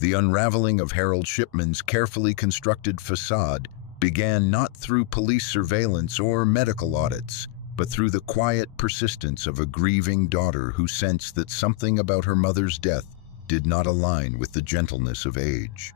The unraveling of Harold Shipman's carefully constructed facade began not through police surveillance or medical audits, but through the quiet persistence of a grieving daughter who sensed that something about her mother's death did not align with the gentleness of age.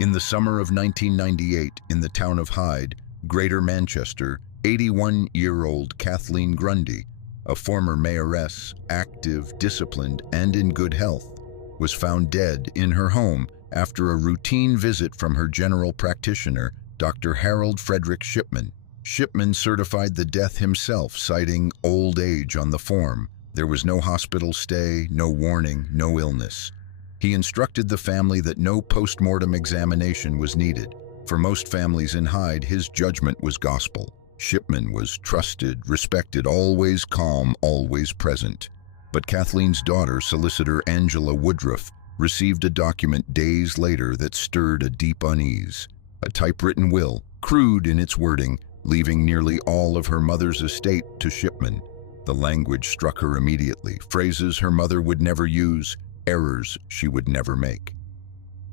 In the summer of 1998, in the town of Hyde, Greater Manchester, 81-year-old Kathleen Grundy, a former mayoress, active, disciplined, and in good health, was found dead in her home after a routine visit from her general practitioner, Dr. Harold Frederick Shipman. Shipman certified the death himself, citing old age on the form. There was no hospital stay, no warning, no illness. He instructed the family that no post-mortem examination was needed. For most families in Hyde, his judgment was gospel. Shipman was trusted, respected, always calm, always present. But Kathleen's daughter, solicitor Angela Woodruff, received a document days later that stirred a deep unease. A typewritten will, crude in its wording, leaving nearly all of her mother's estate to Shipman. The language struck her immediately, phrases her mother would never use, errors she would never make.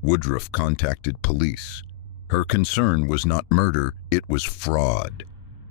Woodruff contacted police. Her concern was not murder, it was fraud.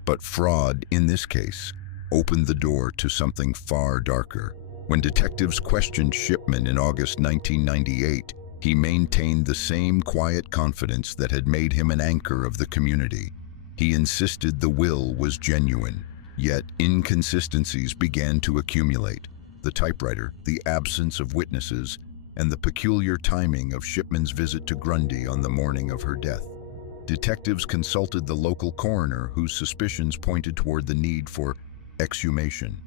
But fraud, in this case, opened the door to something far darker. When detectives questioned Shipman in August 1998, he maintained the same quiet confidence that had made him an anchor of the community. He insisted the will was genuine, yet inconsistencies began to accumulate. The typewriter, the absence of witnesses, and the peculiar timing of Shipman's visit to Grundy on the morning of her death. Detectives consulted the local coroner, whose suspicions pointed toward the need for exhumation.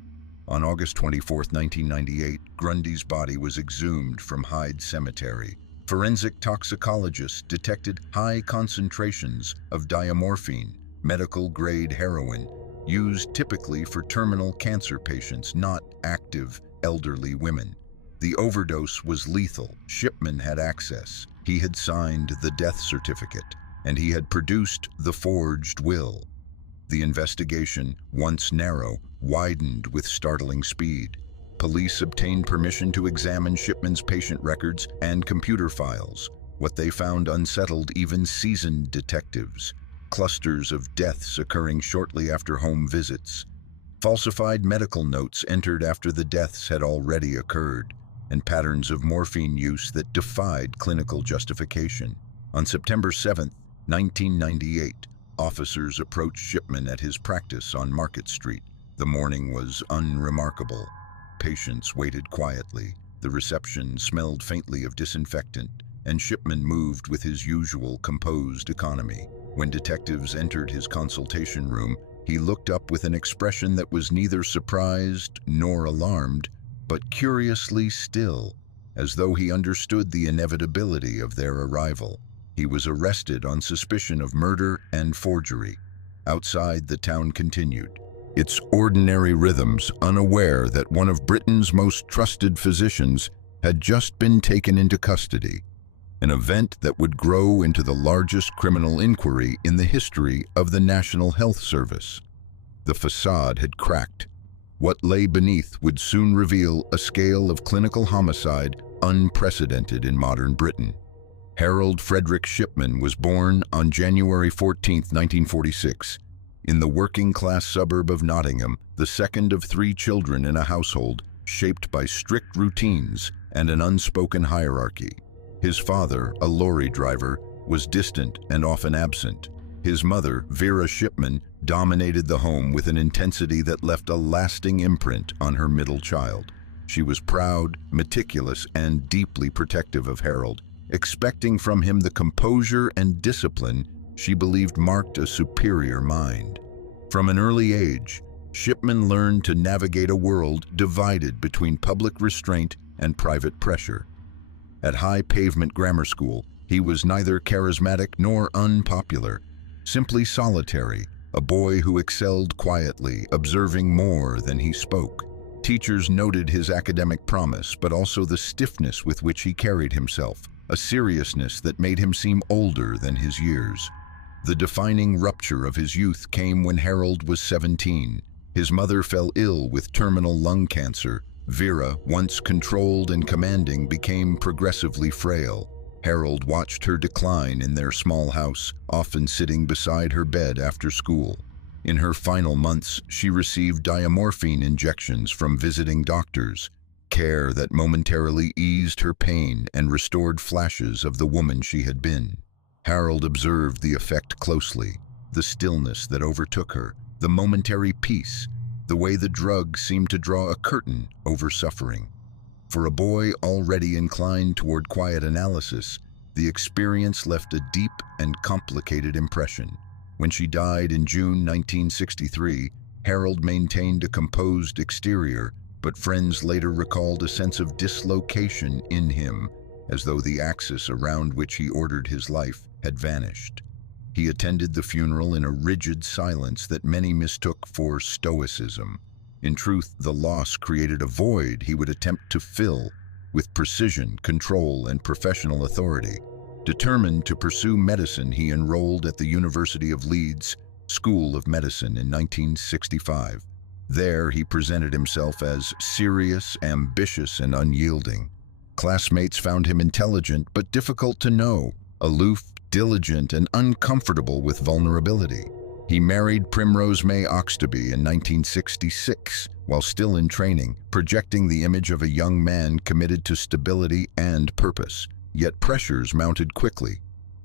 On August 24, 1998, Grundy's body was exhumed from Hyde Cemetery. Forensic toxicologists detected high concentrations of diamorphine, medical-grade heroin, used typically for terminal cancer patients, not active, elderly women. The overdose was lethal. Shipman had access. He had signed the death certificate, and he had produced the forged will. The investigation, once narrow, widened with startling speed. Police obtained permission to examine Shipman's patient records and computer files. What they found unsettled even seasoned detectives. Clusters of deaths occurring shortly after home visits. Falsified medical notes entered after the deaths had already occurred, and patterns of morphine use that defied clinical justification. On September 7, 1998, officers approached Shipman at his practice on Market Street. The morning was unremarkable. Patients waited quietly. The reception smelled faintly of disinfectant, and Shipman moved with his usual composed economy. When detectives entered his consultation room, he looked up with an expression that was neither surprised nor alarmed, but curiously still, as though he understood the inevitability of their arrival. He was arrested on suspicion of murder and forgery. Outside, the town continued its ordinary rhythms, unaware that one of Britain's most trusted physicians had just been taken into custody, an event that would grow into the largest criminal inquiry in the history of the National Health Service. The facade had cracked. What lay beneath would soon reveal a scale of clinical homicide unprecedented in modern Britain. Harold Frederick Shipman was born on January 14, 1946, in the working-class suburb of Nottingham, the second of three children in a household shaped by strict routines and an unspoken hierarchy. His father, a lorry driver, was distant and often absent. His mother, Vera Shipman, dominated the home with an intensity that left a lasting imprint on her middle child. She was proud, meticulous, and deeply protective of Harold, expecting from him the composure and discipline she believed marked a superior mind. From an early age, Shipman learned to navigate a world divided between public restraint and private pressure. At High Pavement Grammar School, he was neither charismatic nor unpopular, simply solitary, a boy who excelled quietly, observing more than he spoke. Teachers noted his academic promise, but also the stiffness with which he carried himself, a seriousness that made him seem older than his years. The defining rupture of his youth came when Harold was 17. His mother fell ill with terminal lung cancer, Vera, once controlled and commanding, became progressively frail. Harold watched her decline in their small house, often sitting beside her bed after school. In her final months, she received diamorphine injections from visiting doctors, care that momentarily eased her pain and restored flashes of the woman she had been. Harold observed the effect closely, the stillness that overtook her, the momentary peace, the way the drug seemed to draw a curtain over suffering. For a boy already inclined toward quiet analysis, the experience left a deep and complicated impression. When she died in June 1963, Harold maintained a composed exterior, but friends later recalled a sense of dislocation in him, as though the axis around which he ordered his life had vanished. He attended the funeral in a rigid silence that many mistook for stoicism. In truth, the loss created a void he would attempt to fill with precision, control, and professional authority. Determined to pursue medicine, he enrolled at the University of Leeds School of Medicine in 1965. There, he presented himself as serious, ambitious, and unyielding. Classmates found him intelligent but difficult to know, aloof, diligent, and uncomfortable with vulnerability. He married Primrose May Oxtoby in 1966, while still in training, projecting the image of a young man committed to stability and purpose. Yet pressures mounted quickly.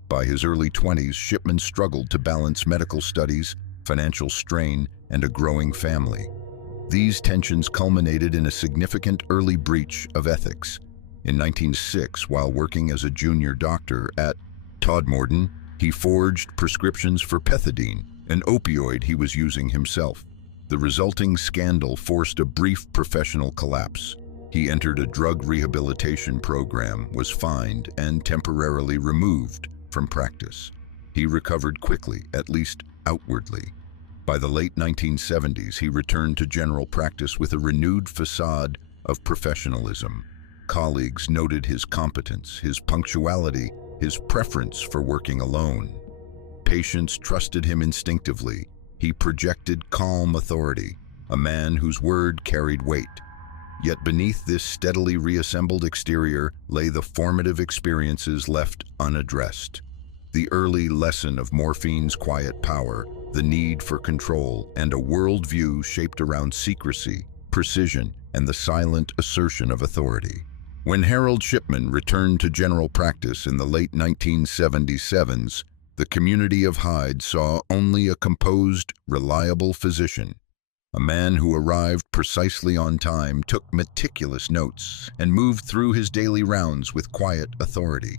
By his early 20s, Shipman struggled to balance medical studies, financial strain, and a growing family. These tensions culminated in a significant early breach of ethics. In 1906, while working as a junior doctor at Todmorden, he forged prescriptions for pethidine, an opioid he was using himself. The resulting scandal forced a brief professional collapse. He entered a drug rehabilitation program, was fined, and temporarily removed from practice. He recovered quickly, at least outwardly. By the late 1970s, he returned to general practice with a renewed facade of professionalism. Colleagues noted his competence, his punctuality, his preference for working alone. Patients trusted him instinctively. He projected calm authority, a man whose word carried weight. Yet beneath this steadily reassembled exterior lay the formative experiences left unaddressed. The early lesson of morphine's quiet power, the need for control, and a worldview shaped around secrecy, precision, and the silent assertion of authority. When Harold Shipman returned to general practice in the late 1977s, the community of Hyde saw only a composed, reliable physician. A man who arrived precisely on time, took meticulous notes, and moved through his daily rounds with quiet authority.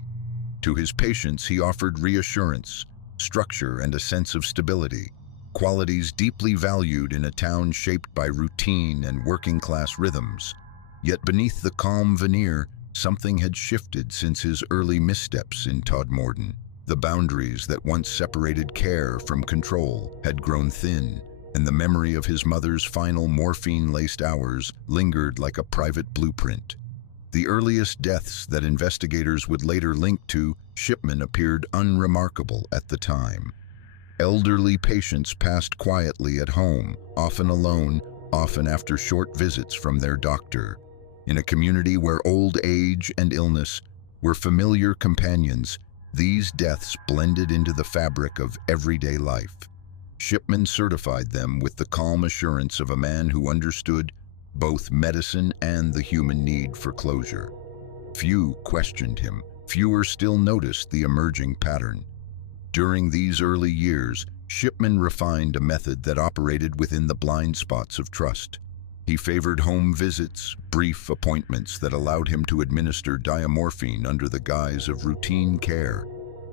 To his patients, he offered reassurance, structure, and a sense of stability, qualities deeply valued in a town shaped by routine and working-class rhythms. Yet beneath the calm veneer, something had shifted since his early missteps in Todmorden. The boundaries that once separated care from control had grown thin, and the memory of his mother's final morphine-laced hours lingered like a private blueprint. The earliest deaths that investigators would later link to Shipman appeared unremarkable at the time. Elderly patients passed quietly at home, often alone, often after short visits from their doctor. In a community where old age and illness were familiar companions, these deaths blended into the fabric of everyday life. Shipman certified them with the calm assurance of a man who understood both medicine and the human need for closure. Few questioned him, fewer still noticed the emerging pattern. During these early years, Shipman refined a method that operated within the blind spots of trust. He favored home visits, brief appointments that allowed him to administer diamorphine under the guise of routine care.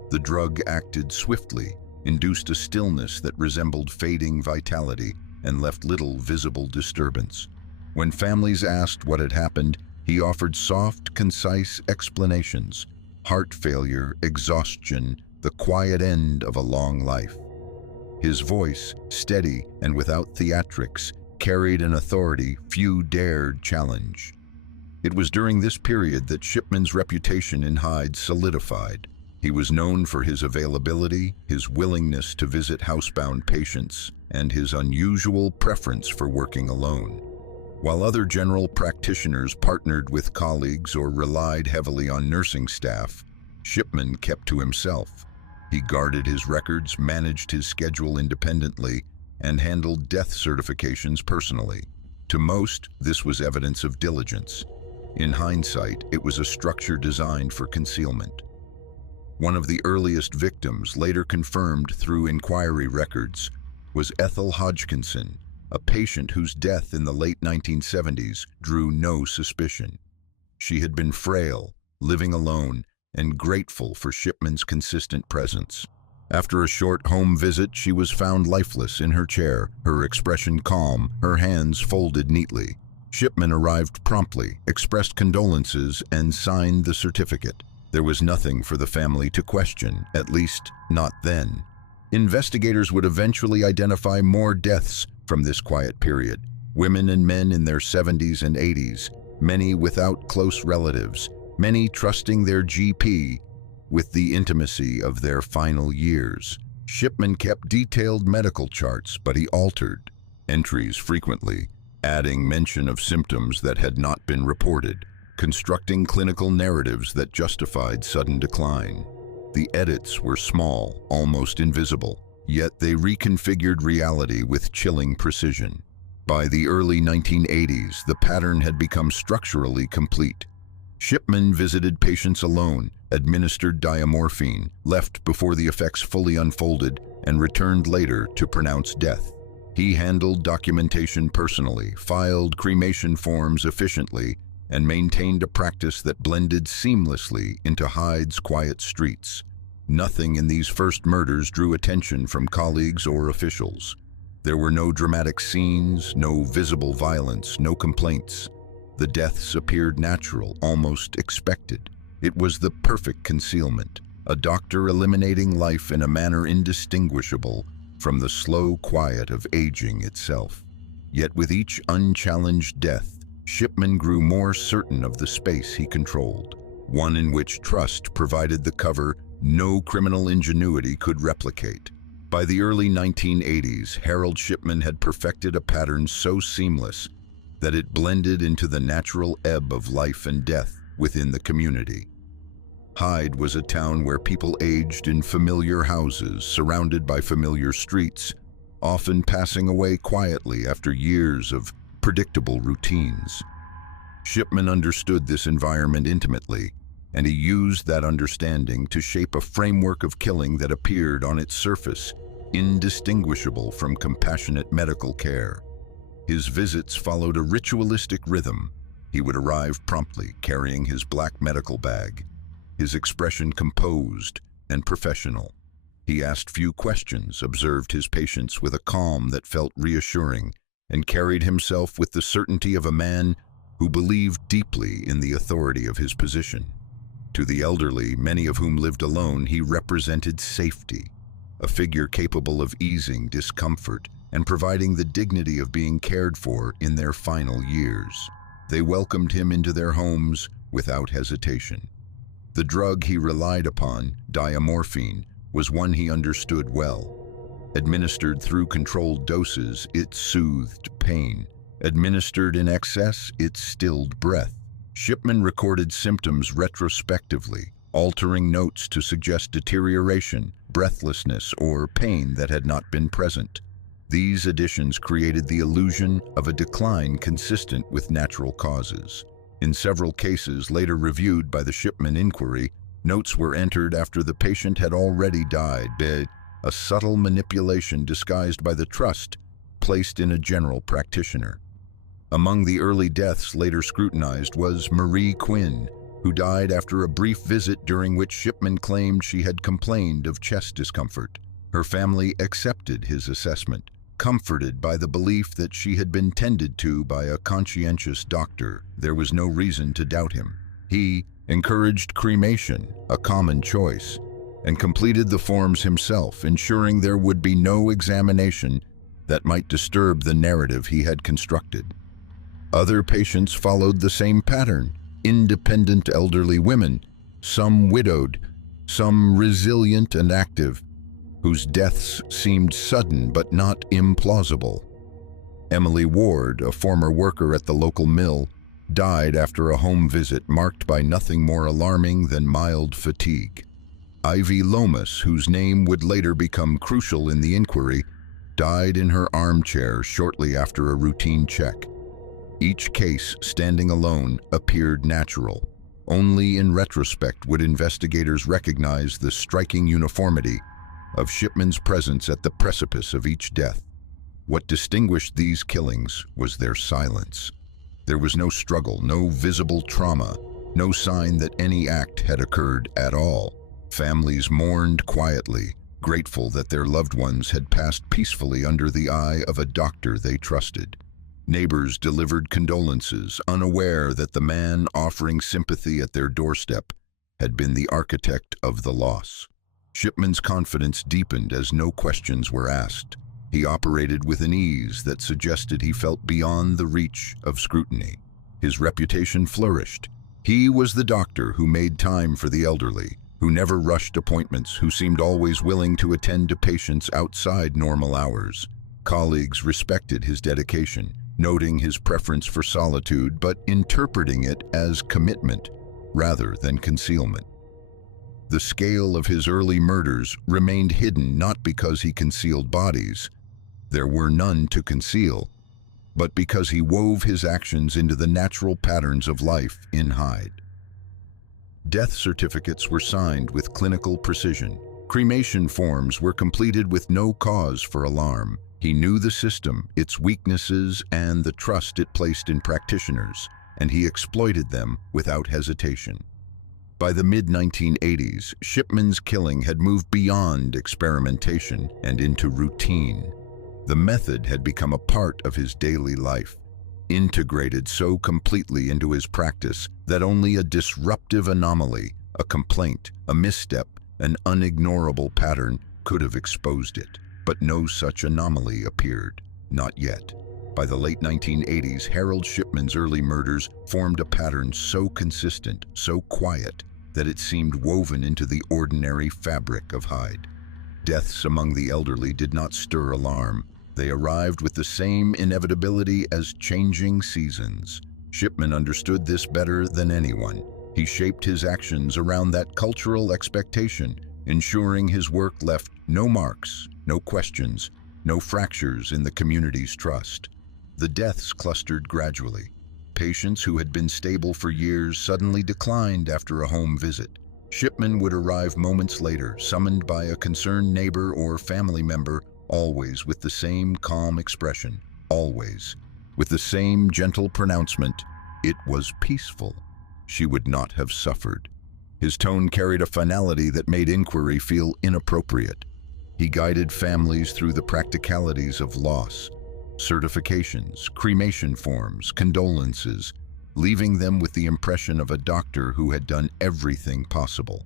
The drug acted swiftly, induced a stillness that resembled fading vitality, and left little visible disturbance. When families asked what had happened, he offered soft, concise explanations: heart failure, exhaustion, the quiet end of a long life. His voice, steady and without theatrics, carried an authority few dared challenge. It was during this period that Shipman's reputation in Hyde solidified. He was known for his availability, his willingness to visit housebound patients, and his unusual preference for working alone. While other general practitioners partnered with colleagues or relied heavily on nursing staff, Shipman kept to himself. He guarded his records, managed his schedule independently, and handled death certifications personally. To most, this was evidence of diligence. In hindsight, it was a structure designed for concealment. One of the earliest victims, later confirmed through inquiry records, was Ethel Hodgkinson, a patient whose death in the late 1970s drew no suspicion. She had been frail, living alone, and grateful for Shipman's consistent presence. After a short home visit, she was found lifeless in her chair, her expression calm, her hands folded neatly. Shipman arrived promptly, expressed condolences, and signed the certificate. There was nothing for the family to question, at least not then. Investigators would eventually identify more deaths from this quiet period. Women and men in their 70s and 80s, many without close relatives, many trusting their GP with the intimacy of their final years. Shipman kept detailed medical charts, but he altered entries frequently, adding mention of symptoms that had not been reported, constructing clinical narratives that justified sudden decline. The edits were small, almost invisible, yet they reconfigured reality with chilling precision. By the early 1980s, the pattern had become structurally complete. Shipman visited patients alone, administered diamorphine, left before the effects fully unfolded, and returned later to pronounce death. He handled documentation personally, filed cremation forms efficiently, and maintained a practice that blended seamlessly into Hyde's quiet streets. Nothing in these first murders drew attention from colleagues or officials. There were no dramatic scenes, no visible violence, no complaints. The deaths appeared natural, almost expected. It was the perfect concealment, a doctor eliminating life in a manner indistinguishable from the slow quiet of aging itself. Yet with each unchallenged death, Shipman grew more certain of the space he controlled, one in which trust provided the cover no criminal ingenuity could replicate. By the early 1980s, Harold Shipman had perfected a pattern so seamless that it blended into the natural ebb of life and death within the community. Hyde was a town where people aged in familiar houses, surrounded by familiar streets, often passing away quietly after years of predictable routines. Shipman understood this environment intimately, and he used that understanding to shape a framework of killing that appeared on its surface indistinguishable from compassionate medical care. His visits followed a ritualistic rhythm. He would arrive promptly, carrying his black medical bag, his expression composed and professional. He asked few questions, observed his patients with a calm that felt reassuring, and carried himself with the certainty of a man who believed deeply in the authority of his position. To the elderly, many of whom lived alone, he represented safety, a figure capable of easing discomfort and providing the dignity of being cared for in their final years. They welcomed him into their homes without hesitation. The drug he relied upon, diamorphine, was one he understood well. Administered through controlled doses, it soothed pain. Administered in excess, it stilled breath. Shipman recorded symptoms retrospectively, altering notes to suggest deterioration, breathlessness, or pain that had not been present. These additions created the illusion of a decline consistent with natural causes. In several cases later reviewed by the Shipman inquiry, notes were entered after the patient had already died, a subtle manipulation disguised by the trust placed in a general practitioner. Among the early deaths later scrutinized was Marie Quinn, who died after a brief visit during which Shipman claimed she had complained of chest discomfort. Her family accepted his assessment, comforted by the belief that she had been tended to by a conscientious doctor. There was no reason to doubt him. He encouraged cremation, a common choice, and completed the forms himself, ensuring there would be no examination that might disturb the narrative he had constructed. Other patients followed the same pattern: independent elderly women, some widowed, some resilient and active, whose deaths seemed sudden but not implausible. Emily Ward, a former worker at the local mill, died after a home visit marked by nothing more alarming than mild fatigue. Ivy Lomas, whose name would later become crucial in the inquiry, died in her armchair shortly after a routine check. Each case, standing alone, appeared natural. Only in retrospect would investigators recognize the striking uniformity of Shipman's presence at the precipice of each death. What distinguished these killings was their silence. There was no struggle, no visible trauma, no sign that any act had occurred at all. Families mourned quietly, grateful that their loved ones had passed peacefully under the eye of a doctor they trusted. Neighbors delivered condolences, unaware that the man offering sympathy at their doorstep had been the architect of the loss. Shipman's confidence deepened as no questions were asked. He operated with an ease that suggested he felt beyond the reach of scrutiny. His reputation flourished. He was the doctor who made time for the elderly, who never rushed appointments, who seemed always willing to attend to patients outside normal hours. Colleagues respected his dedication, noting his preference for solitude but interpreting it as commitment rather than concealment. The scale of his early murders remained hidden not because he concealed bodies, there were none to conceal, but because he wove his actions into the natural patterns of life in Hyde. Death certificates were signed with clinical precision. Cremation forms were completed with no cause for alarm. He knew the system, its weaknesses, and the trust it placed in practitioners, and he exploited them without hesitation. By the mid-1980s, Shipman's killing had moved beyond experimentation and into routine. The method had become a part of his daily life, integrated so completely into his practice that only a disruptive anomaly, a complaint, a misstep, an unignorable pattern could have exposed it. But no such anomaly appeared, not yet. By the late 1980s, Harold Shipman's early murders formed a pattern so consistent, so quiet, that it seemed woven into the ordinary fabric of Hyde. Deaths among the elderly did not stir alarm. They arrived with the same inevitability as changing seasons. Shipman understood this better than anyone. He shaped his actions around that cultural expectation, ensuring his work left no marks, no questions, no fractures in the community's trust. The deaths clustered gradually. Patients who had been stable for years suddenly declined after a home visit. Shipman would arrive moments later, summoned by a concerned neighbor or family member, always with the same calm expression, always with the same gentle pronouncement, "It was peaceful. She would not have suffered." His tone carried a finality that made inquiry feel inappropriate. He guided families through the practicalities of loss, certifications, cremation forms, condolences, leaving them with the impression of a doctor who had done everything possible.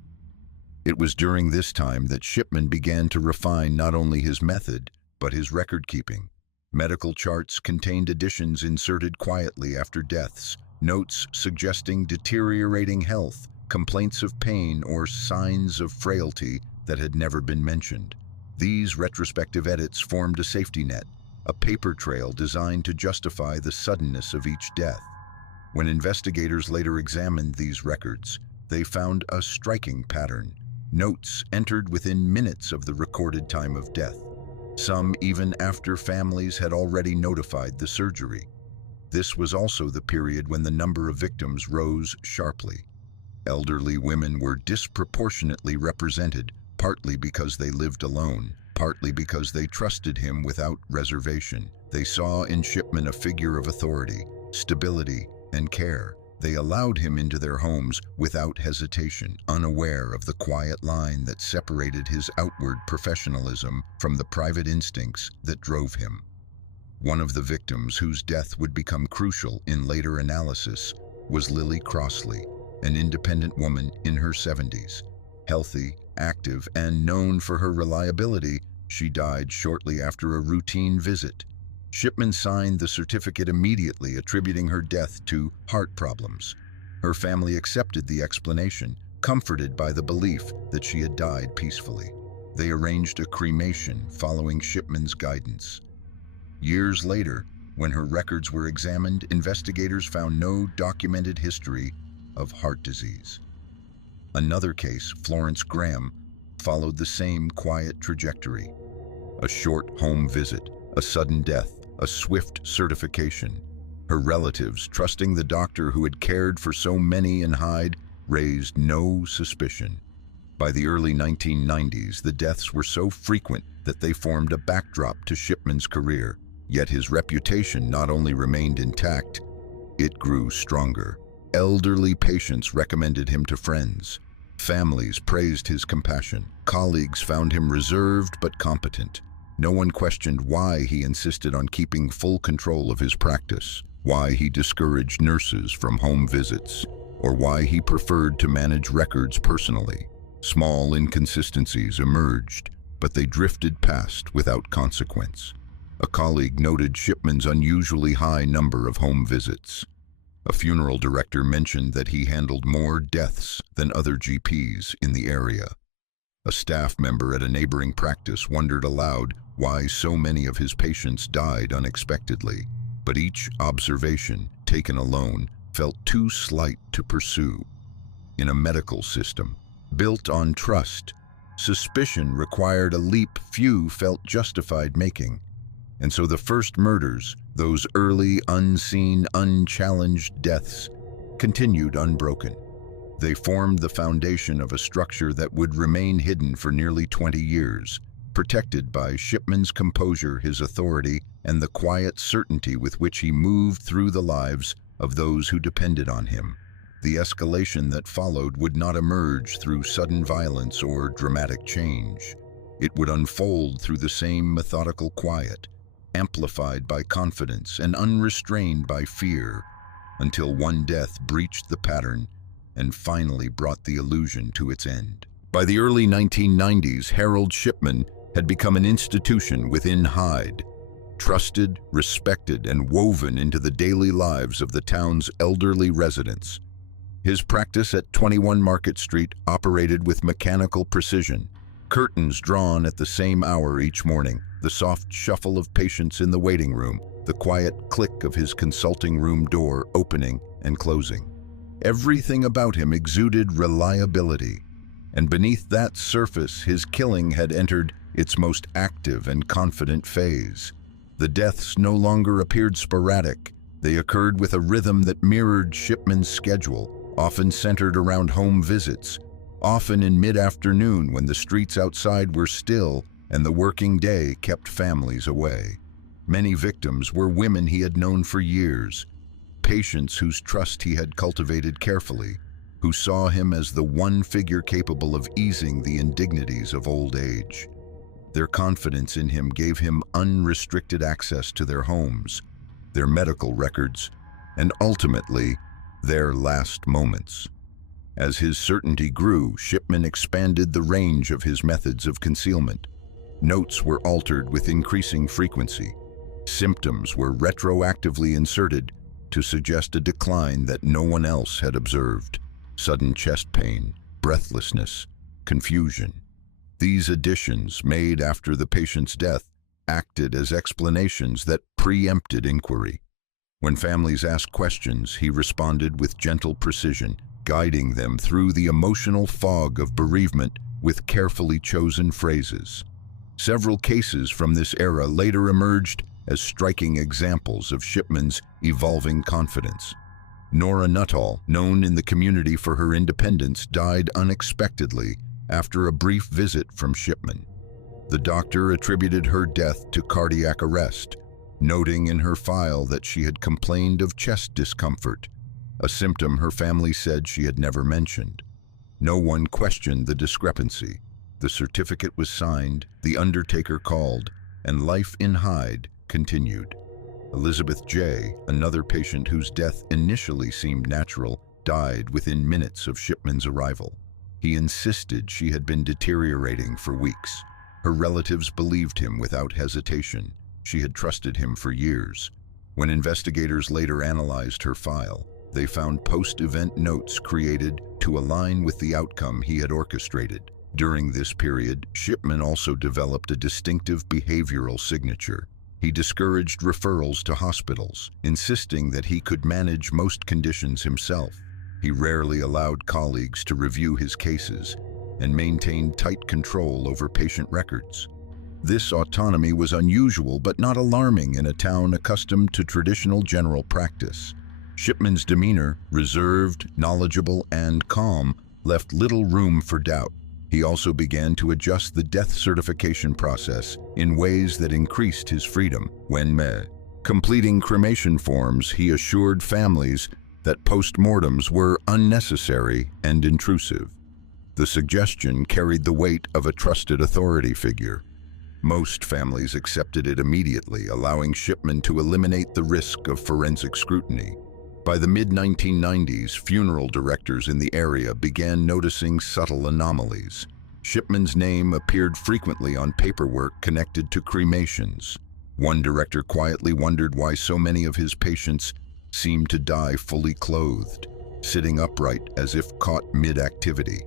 It was during this time that Shipman began to refine not only his method, but his record-keeping. Medical charts contained additions inserted quietly after deaths, notes suggesting deteriorating health, complaints of pain, or signs of frailty that had never been mentioned. These retrospective edits formed a safety net, a paper trail designed to justify the suddenness of each death. When investigators later examined these records, they found a striking pattern. Notes entered within minutes of the recorded time of death, some even after families had already notified the surgery. This was also the period when the number of victims rose sharply. Elderly women were disproportionately represented, partly because they lived alone, partly because they trusted him without reservation. They saw in Shipman a figure of authority, stability, and care. They allowed him into their homes without hesitation, unaware of the quiet line that separated his outward professionalism from the private instincts that drove him. One of the victims whose death would become crucial in later analysis was Lily Crossley, an independent woman in her 70s. Healthy, active, and known for her reliability, she died shortly after a routine visit. Shipman signed the certificate immediately, attributing her death to heart problems. Her family accepted the explanation, comforted by the belief that she had died peacefully. They arranged a cremation following Shipman's guidance. Years later, When her records were examined, investigators found no documented history of heart disease. Another case, Florence Graham, followed the same quiet trajectory. A short home visit, a sudden death, a swift certification. Her relatives, trusting the doctor who had cared for so many in Hyde, raised no suspicion. By the early 1990s, the deaths were so frequent that they formed a backdrop to Shipman's career. Yet his reputation not only remained intact, it grew stronger. Elderly patients recommended him to friends. Families praised his compassion. Colleagues found him reserved but competent. No one questioned why he insisted on keeping full control of his practice, why he discouraged nurses from home visits, or why he preferred to manage records personally. Small inconsistencies emerged, but they drifted past without consequence. A colleague noted Shipman's unusually high number of home visits. A funeral director mentioned that he handled more deaths than other GPs in the area. A staff member at a neighboring practice wondered aloud why so many of his patients died unexpectedly, but each observation, taken alone, felt too slight to pursue. In a medical system built on trust, suspicion required a leap few felt justified making. And so the first murders, those early, unseen, unchallenged deaths, continued unbroken. They formed the foundation of a structure that would remain hidden for nearly 20 years, protected by Shipman's composure, his authority, and the quiet certainty with which he moved through the lives of those who depended on him. The escalation that followed would not emerge through sudden violence or dramatic change. It would unfold through the same methodical quiet, amplified by confidence and unrestrained by fear, until one death breached the pattern and finally brought the illusion to its end. By the early 1990s, Harold Shipman had become an institution within Hyde, trusted, respected, and woven into the daily lives of the town's elderly residents. His practice at 21 Market Street operated with mechanical precision, curtains drawn at the same hour each morning, the soft shuffle of patients in the waiting room, the quiet click of his consulting room door opening and closing. Everything about him exuded reliability, and beneath that surface his killing had entered its most active and confident phase. The deaths no longer appeared sporadic. They occurred with a rhythm that mirrored Shipman's schedule, often centered around home visits, often in mid-afternoon when the streets outside were still and the working day kept families away. Many victims were women he had known for years, patients whose trust he had cultivated carefully, who saw him as the one figure capable of easing the indignities of old age. Their confidence in him gave him unrestricted access to their homes, their medical records, and ultimately, their last moments. As his certainty grew, Shipman expanded the range of his methods of concealment. Notes were altered with increasing frequency. Symptoms were retroactively inserted to suggest a decline that no one else had observed. Sudden chest pain, breathlessness, confusion. These additions, made after the patient's death, acted as explanations that preempted inquiry. When families asked questions, he responded with gentle precision, guiding them through the emotional fog of bereavement with carefully chosen phrases. Several cases from this era later emerged as striking examples of Shipman's evolving confidence. Nora Nuttall, known in the community for her independence, died unexpectedly after a brief visit from Shipman. The doctor attributed her death to cardiac arrest, noting in her file that she had complained of chest discomfort, a symptom her family said she had never mentioned. No one questioned the discrepancy. The certificate was signed, the undertaker called, and life in Hyde continued. Elizabeth J., another patient whose death initially seemed natural, died within minutes of Shipman's arrival. He insisted she had been deteriorating for weeks. Her relatives believed him without hesitation. She had trusted him for years. When investigators later analyzed her file, they found post-event notes created to align with the outcome he had orchestrated. During this period, Shipman also developed a distinctive behavioral signature. He discouraged referrals to hospitals, insisting that he could manage most conditions himself. He rarely allowed colleagues to review his cases and maintained tight control over patient records. This autonomy was unusual but not alarming in a town accustomed to traditional general practice. Shipman's demeanor, reserved, knowledgeable, and calm, left little room for doubt. He also began to adjust the death certification process in ways that increased his freedom. When completing cremation forms, he assured families that postmortems were unnecessary and intrusive. The suggestion carried the weight of a trusted authority figure. Most families accepted it immediately, allowing Shipman to eliminate the risk of forensic scrutiny. By the mid-1990s, funeral directors in the area began noticing subtle anomalies. Shipman's name appeared frequently on paperwork connected to cremations. One director quietly wondered why so many of his patients seemed to die fully clothed, sitting upright as if caught mid-activity.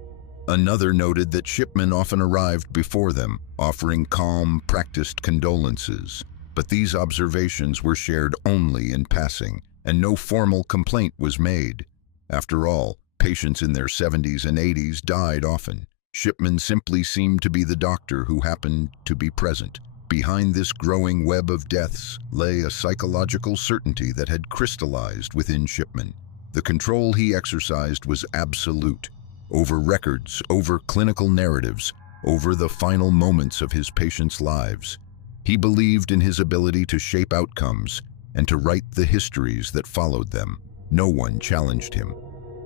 Another noted that Shipman often arrived before them, offering calm, practiced condolences. But these observations were shared only in passing, and no formal complaint was made. After all, patients in their 70s and 80s died often. Shipman simply seemed to be the doctor who happened to be present. Behind this growing web of deaths lay a psychological certainty that had crystallized within Shipman. The control he exercised was absolute, over records, over clinical narratives, over the final moments of his patients' lives. He believed in his ability to shape outcomes and to write the histories that followed them. No one challenged him.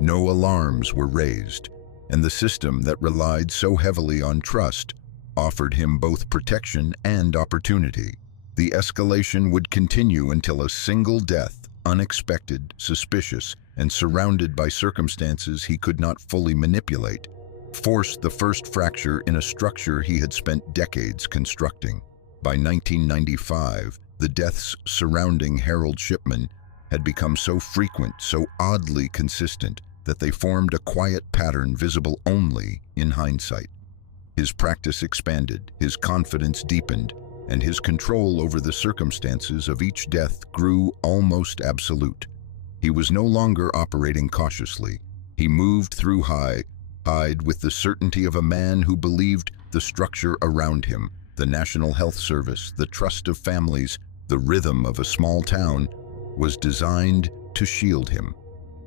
No alarms were raised, and the system that relied so heavily on trust offered him both protection and opportunity. The escalation would continue until a single death, unexpected, suspicious, and surrounded by circumstances he could not fully manipulate, forced the first fracture in a structure he had spent decades constructing. By 1995, the deaths surrounding Harold Shipman had become so frequent, so oddly consistent, that they formed a quiet pattern visible only in hindsight. His practice expanded, his confidence deepened, and his control over the circumstances of each death grew almost absolute. He was no longer operating cautiously. He moved through hide with the certainty of a man who believed the structure around him, the National Health Service, the trust of families, the rhythm of a small town, was designed to shield him.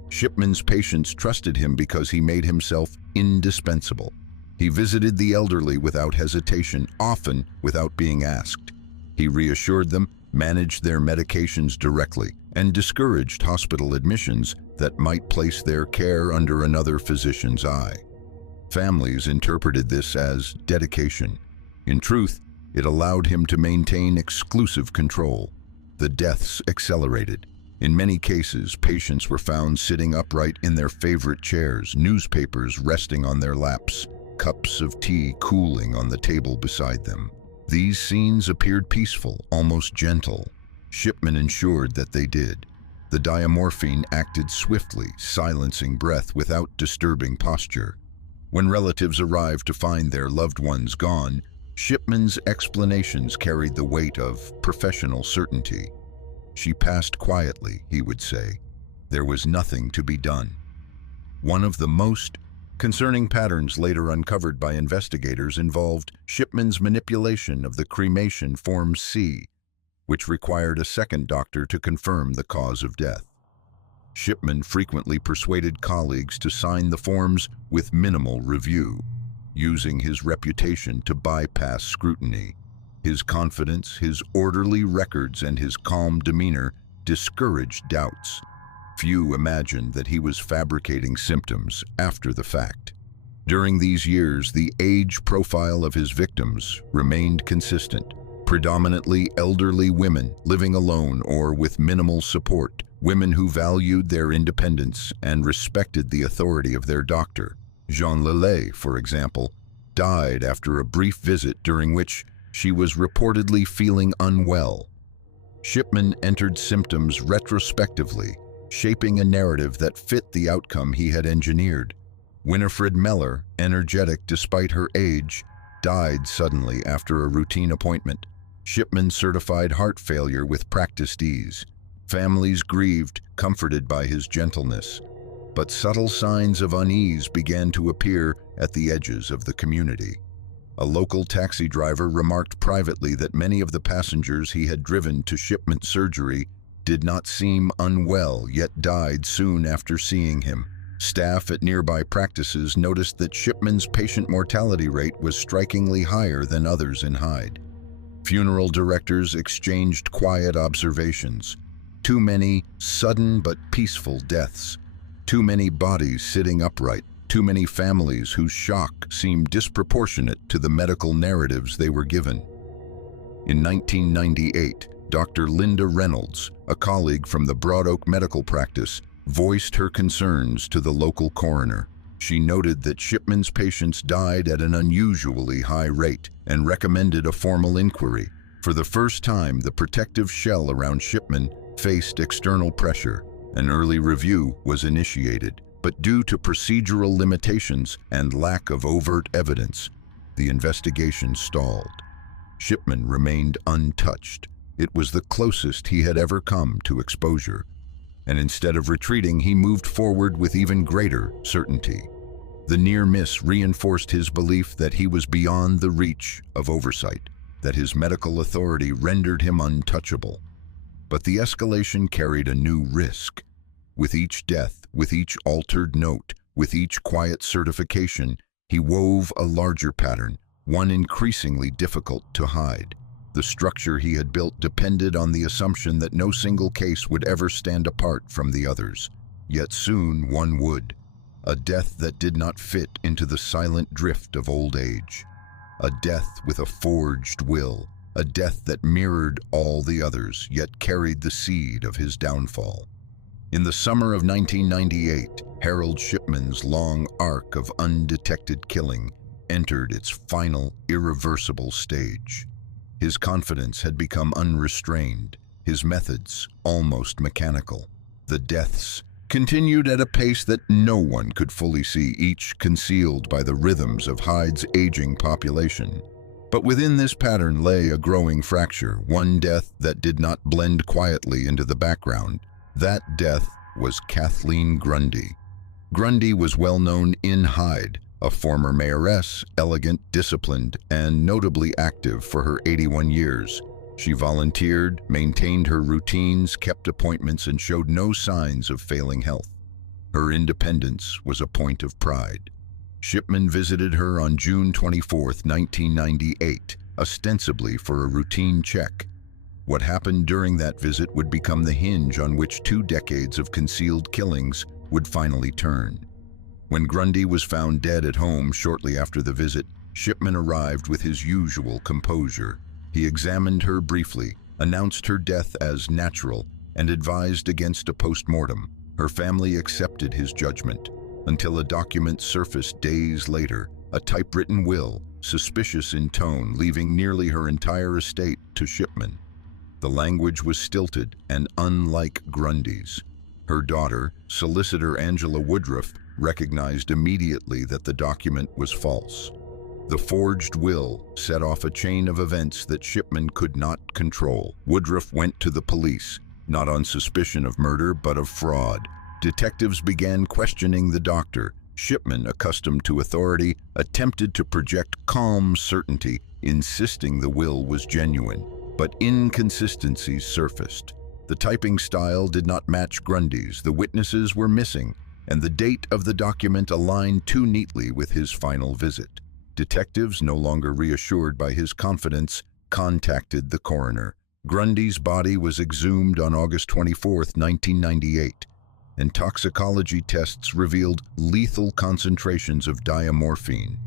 Shipman's patients trusted him because he made himself indispensable. He visited the elderly without hesitation, often without being asked. He reassured them, managed their medications directly, and discouraged hospital admissions that might place their care under another physician's eye. Families interpreted this as dedication. In truth, it allowed him to maintain exclusive control. The deaths accelerated. In many cases, patients were found sitting upright in their favorite chairs, newspapers resting on their laps, cups of tea cooling on the table beside them. These scenes appeared peaceful, almost gentle. Shipman ensured that they did. The diamorphine acted swiftly, silencing breath without disturbing posture. When relatives arrived to find their loved ones gone, Shipman's explanations carried the weight of professional certainty. "She passed quietly," he would say. "There was nothing to be done." One of the most concerning patterns later uncovered by investigators involved Shipman's manipulation of the cremation Form C, which required a second doctor to confirm the cause of death. Shipman frequently persuaded colleagues to sign the forms with minimal review, using his reputation to bypass scrutiny. His confidence, his orderly records, and his calm demeanor discouraged doubts. Few imagined that he was fabricating symptoms after the fact. During these years, the age profile of his victims remained consistent. Predominantly elderly women living alone or with minimal support, women who valued their independence and respected the authority of their doctor. Jean Lillet, for example, died after a brief visit during which she was reportedly feeling unwell. Shipman entered symptoms retrospectively, shaping a narrative that fit the outcome he had engineered. Winifred Meller, energetic despite her age, died suddenly after a routine appointment. Shipman certified heart failure with practiced ease. Families grieved, comforted by his gentleness. But subtle signs of unease began to appear at the edges of the community. A local taxi driver remarked privately that many of the passengers he had driven to Shipman surgery did not seem unwell, yet died soon after seeing him. Staff at nearby practices noticed that Shipman's patient mortality rate was strikingly higher than others in Hyde. Funeral directors exchanged quiet observations. Too many sudden but peaceful deaths. Too many bodies sitting upright. Too many families whose shock seemed disproportionate to the medical narratives they were given. In 1998, Dr. Linda Reynolds, a colleague from the Broad Oak Medical Practice, voiced her concerns to the local coroner. She noted that Shipman's patients died at an unusually high rate and recommended a formal inquiry. For the first time, the protective shell around Shipman faced external pressure. An early review was initiated, but due to procedural limitations and lack of overt evidence, the investigation stalled. Shipman remained untouched. It was the closest he had ever come to exposure. And instead of retreating, he moved forward with even greater certainty. The near miss reinforced his belief that he was beyond the reach of oversight, that his medical authority rendered him untouchable. But the escalation carried a new risk. With each death, with each altered note, with each quiet certification, he wove a larger pattern, one increasingly difficult to hide. The structure he had built depended on the assumption that no single case would ever stand apart from the others. Yet soon one would. A death that did not fit into the silent drift of old age. A death with a forged will. A death that mirrored all the others, yet carried the seed of his downfall. In the summer of 1998, Harold Shipman's long arc of undetected killing entered its final, irreversible stage. His confidence had become unrestrained, his methods almost mechanical. The deaths continued at a pace that no one could fully see, each concealed by the rhythms of Hyde's aging population. But within this pattern lay a growing fracture, one death that did not blend quietly into the background. That death was Kathleen Grundy. Grundy was well known in Hyde, a former mayoress, elegant, disciplined, and notably active for her 81 years. She volunteered, maintained her routines, kept appointments, and showed no signs of failing health. Her independence was a point of pride. Shipman visited her on June 24, 1998, ostensibly for a routine check. What happened during that visit would become the hinge on which 2 decades of concealed killings would finally turn. When Grundy was found dead at home shortly after the visit, Shipman arrived with his usual composure. He examined her briefly, announced her death as natural, and advised against a post-mortem. Her family accepted his judgment, until a document surfaced days later, a typewritten will, suspicious in tone, leaving nearly her entire estate to Shipman. The language was stilted and unlike Grundy's. Her daughter, solicitor Angela Woodruff, recognized immediately that the document was false. The forged will set off a chain of events that Shipman could not control. Woodruff went to the police, not on suspicion of murder, but of fraud. Detectives began questioning the doctor. Shipman, accustomed to authority, attempted to project calm certainty, insisting the will was genuine. But inconsistencies surfaced. The typing style did not match Grundy's, the witnesses were missing, and the date of the document aligned too neatly with his final visit. Detectives, no longer reassured by his confidence, contacted the coroner. Grundy's body was exhumed on August 24, 1998, and toxicology tests revealed lethal concentrations of diamorphine,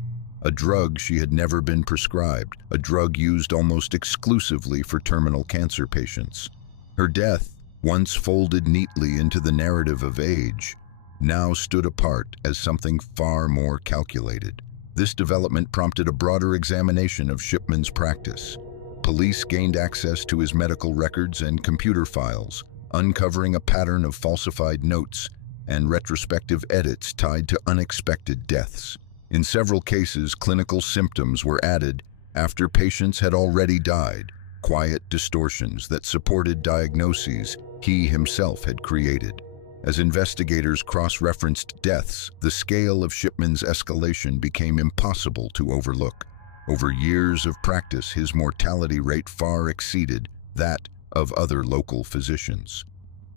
a drug she had never been prescribed, a drug used almost exclusively for terminal cancer patients. Her death, once folded neatly into the narrative of age, now stood apart as something far more calculated. This development prompted a broader examination of Shipman's practice. Police gained access to his medical records and computer files, uncovering a pattern of falsified notes and retrospective edits tied to unexpected deaths. In several cases, clinical symptoms were added after patients had already died, quiet distortions that supported diagnoses he himself had created. As investigators cross-referenced deaths, the scale of Shipman's escalation became impossible to overlook. Over years of practice, his mortality rate far exceeded that of other local physicians.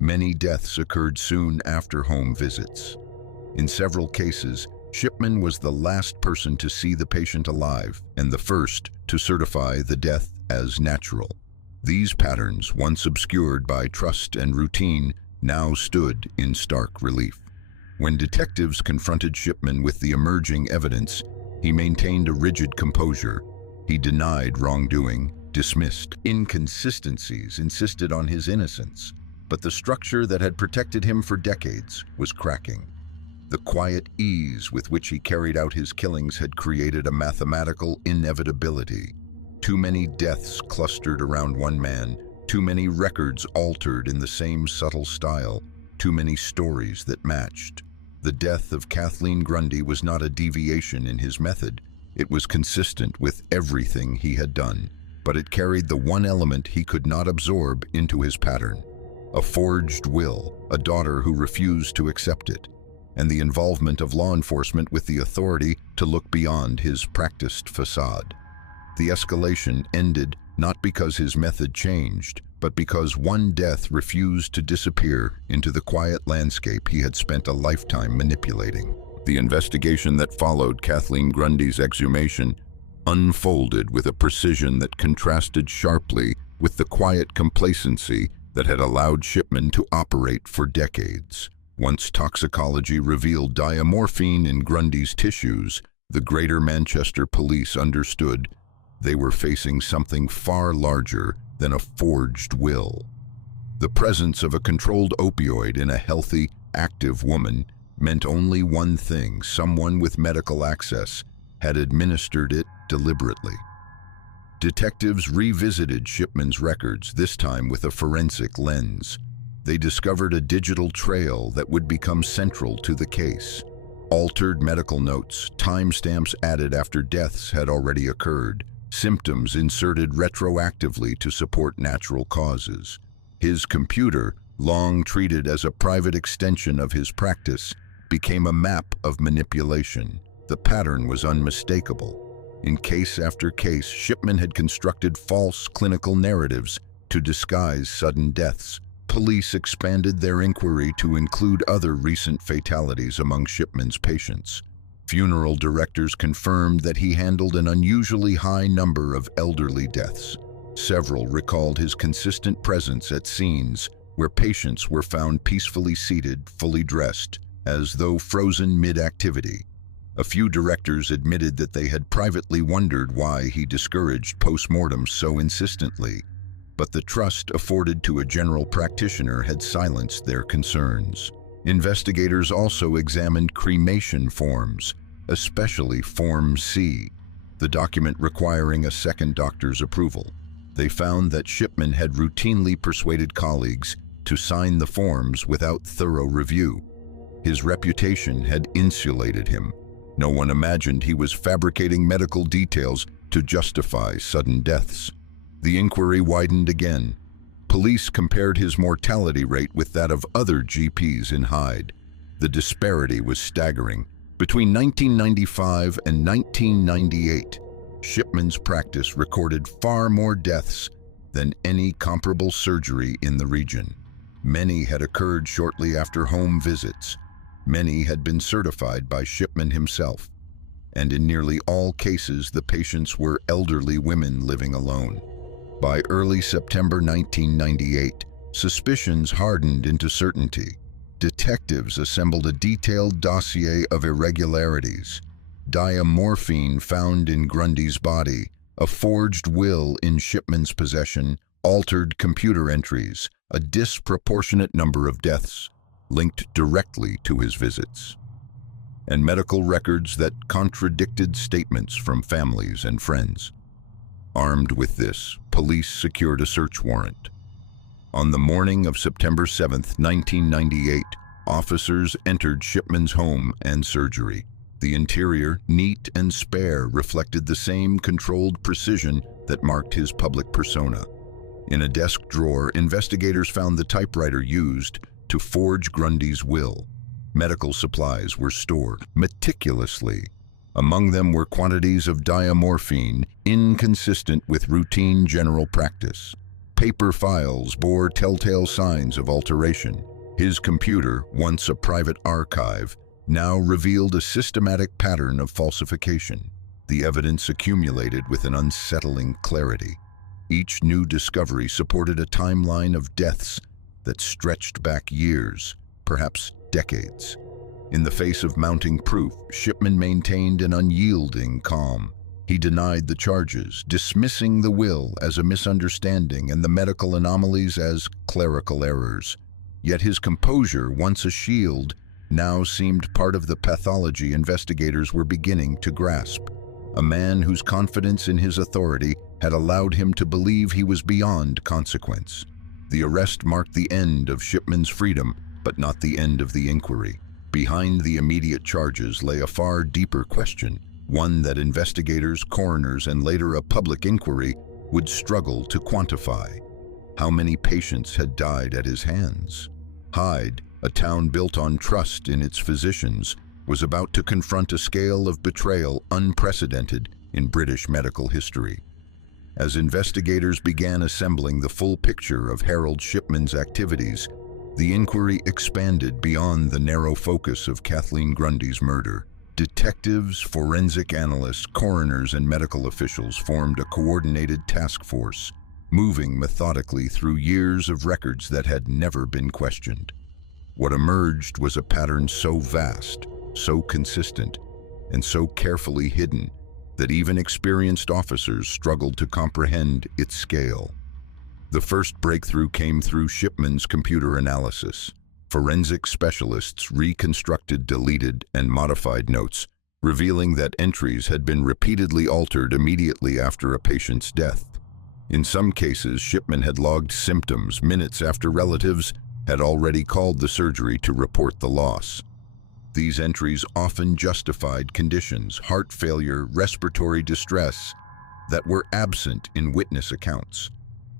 Many deaths occurred soon after home visits. In several cases, Shipman was the last person to see the patient alive and the first to certify the death as natural. These patterns, once obscured by trust and routine, now stood in stark relief. When detectives confronted Shipman with the emerging evidence, he maintained a rigid composure. He denied wrongdoing, dismissed inconsistencies, insisted on his innocence. But the structure that had protected him for decades was cracking. The quiet ease with which he carried out his killings had created a mathematical inevitability. Too many deaths clustered around one man, too many records altered in the same subtle style, too many stories that matched. The death of Kathleen Grundy was not a deviation in his method. It was consistent with everything he had done, but it carried the one element he could not absorb into his pattern: a forged will, a daughter who refused to accept it, and the involvement of law enforcement with the authority to look beyond his practiced facade. The escalation ended not because his method changed, but because one death refused to disappear into the quiet landscape he had spent a lifetime manipulating. The investigation that followed Kathleen Grundy's exhumation unfolded with a precision that contrasted sharply with the quiet complacency that had allowed Shipman to operate for decades. Once toxicology revealed diamorphine in Grundy's tissues, the Greater Manchester Police understood they were facing something far larger than a forged will. The presence of a controlled opioid in a healthy, active woman meant only one thing: someone with medical access had administered it deliberately. Detectives revisited Shipman's records, this time with a forensic lens. They discovered a digital trail that would become central to the case. Altered medical notes, timestamps added after deaths had already occurred, symptoms inserted retroactively to support natural causes. His computer, long treated as a private extension of his practice, became a map of manipulation. The pattern was unmistakable. In case after case, Shipman had constructed false clinical narratives to disguise sudden deaths. Police expanded their inquiry to include other recent fatalities among Shipman's patients. Funeral directors confirmed that he handled an unusually high number of elderly deaths. Several recalled his consistent presence at scenes where patients were found peacefully seated, fully dressed, as though frozen mid-activity. A few directors admitted that they had privately wondered why he discouraged postmortems so insistently, but the trust afforded to a general practitioner had silenced their concerns. Investigators also examined cremation forms, especially Form C, the document requiring a second doctor's approval. They found that Shipman had routinely persuaded colleagues to sign the forms without thorough review. His reputation had insulated him. No one imagined he was fabricating medical details to justify sudden deaths. The inquiry widened again. Police compared his mortality rate with that of other GPs in Hyde. The disparity was staggering. Between 1995 and 1998, Shipman's practice recorded far more deaths than any comparable surgery in the region. Many had occurred shortly after home visits. Many had been certified by Shipman himself. And in nearly all cases, the patients were elderly women living alone. By early September 1998, suspicions hardened into certainty. Detectives assembled a detailed dossier of irregularities: diamorphine found in Grundy's body, a forged will in Shipman's possession, altered computer entries, a disproportionate number of deaths linked directly to his visits, and medical records that contradicted statements from families and friends. Armed with this, police secured a search warrant. On the morning of September 7, 1998, officers entered Shipman's home and surgery. The interior, neat and spare, reflected the same controlled precision that marked his public persona. In a desk drawer, investigators found the typewriter used to forge Grundy's will. Medical supplies were stored meticulously. Among them were quantities of diamorphine inconsistent with routine general practice. Paper files bore telltale signs of alteration. His computer, once a private archive, now revealed a systematic pattern of falsification. The evidence accumulated with an unsettling clarity. Each new discovery supported a timeline of deaths that stretched back years, perhaps decades. In the face of mounting proof, Shipman maintained an unyielding calm. He denied the charges, dismissing the will as a misunderstanding and the medical anomalies as clerical errors. Yet his composure, once a shield, now seemed part of the pathology investigators were beginning to grasp. A man whose confidence in his authority had allowed him to believe he was beyond consequence. The arrest marked the end of Shipman's freedom, but not the end of the inquiry. Behind the immediate charges lay a far deeper question, one that investigators, coroners, and later a public inquiry would struggle to quantify. How many patients had died at his hands? Hyde, a town built on trust in its physicians, was about to confront a scale of betrayal unprecedented in British medical history. As investigators began assembling the full picture of Harold Shipman's activities, the inquiry expanded beyond the narrow focus of Kathleen Grundy's murder. Detectives, forensic analysts, coroners, and medical officials formed a coordinated task force, moving methodically through years of records that had never been questioned. What emerged was a pattern so vast, so consistent, and so carefully hidden that even experienced officers struggled to comprehend its scale. The first breakthrough came through Shipman's computer analysis. Forensic specialists reconstructed deleted and modified notes, revealing that entries had been repeatedly altered immediately after a patient's death. In some cases, Shipman had logged symptoms minutes after relatives had already called the surgery to report the loss. These entries often justified conditions, heart failure, respiratory distress, that were absent in witness accounts.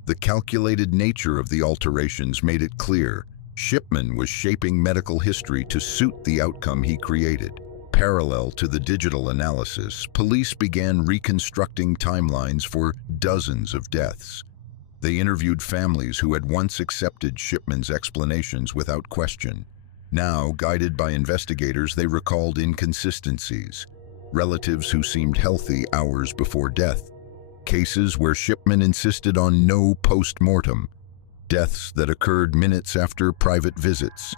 The calculated nature of the alterations made it clear Shipman was shaping medical history to suit the outcome he created. Parallel to the digital analysis, police began reconstructing timelines for dozens of deaths. They interviewed families who had once accepted Shipman's explanations without question. Now, guided by investigators, they recalled inconsistencies. Relatives who seemed healthy hours before death. Cases where Shipman insisted on no post-mortem. Deaths that occurred minutes after private visits.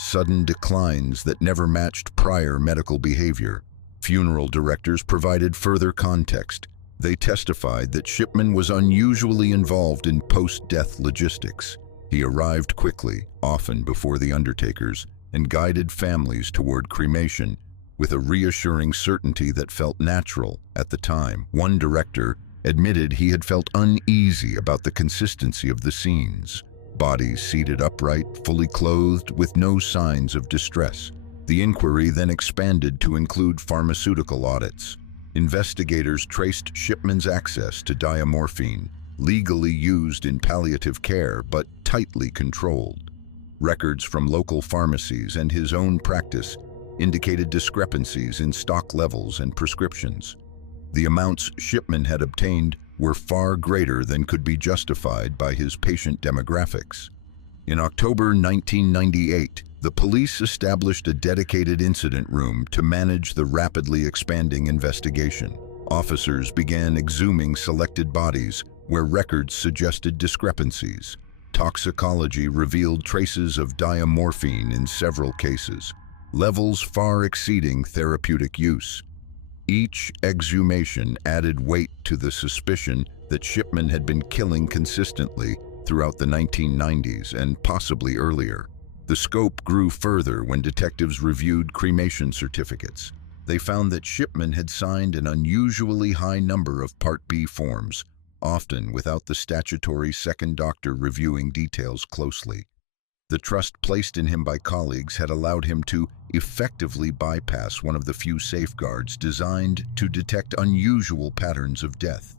Sudden declines that never matched prior medical behavior. Funeral directors provided further context. They testified that Shipman was unusually involved in post-death logistics. He arrived quickly, often before the undertakers, and guided families toward cremation with a reassuring certainty that felt natural at the time. One director admitted he had felt uneasy about the consistency of the scenes. Bodies seated upright, fully clothed, with no signs of distress. The inquiry then expanded to include pharmaceutical audits. Investigators traced Shipman's access to diamorphine, legally used in palliative care but tightly controlled. Records from local pharmacies and his own practice indicated discrepancies in stock levels and prescriptions. The amounts Shipman had obtained were far greater than could be justified by his patient demographics. In October 1998, the police established a dedicated incident room to manage the rapidly expanding investigation. Officers began exhuming selected bodies where records suggested discrepancies. Toxicology revealed traces of diamorphine in several cases, levels far exceeding therapeutic use. Each exhumation added weight to the suspicion that Shipman had been killing consistently throughout the 1990s and possibly earlier. The scope grew further when detectives reviewed cremation certificates. They found that Shipman had signed an unusually high number of Part B forms, often without the statutory second doctor reviewing details closely. The trust placed in him by colleagues had allowed him to effectively bypass one of the few safeguards designed to detect unusual patterns of death.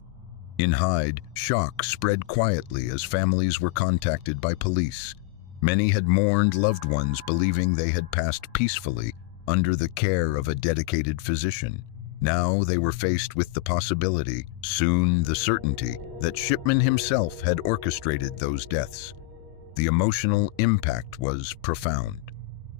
In Hyde, shock spread quietly as families were contacted by police. Many had mourned loved ones believing they had passed peacefully under the care of a dedicated physician. Now they were faced with the possibility, soon the certainty, that Shipman himself had orchestrated those deaths. The emotional impact was profound.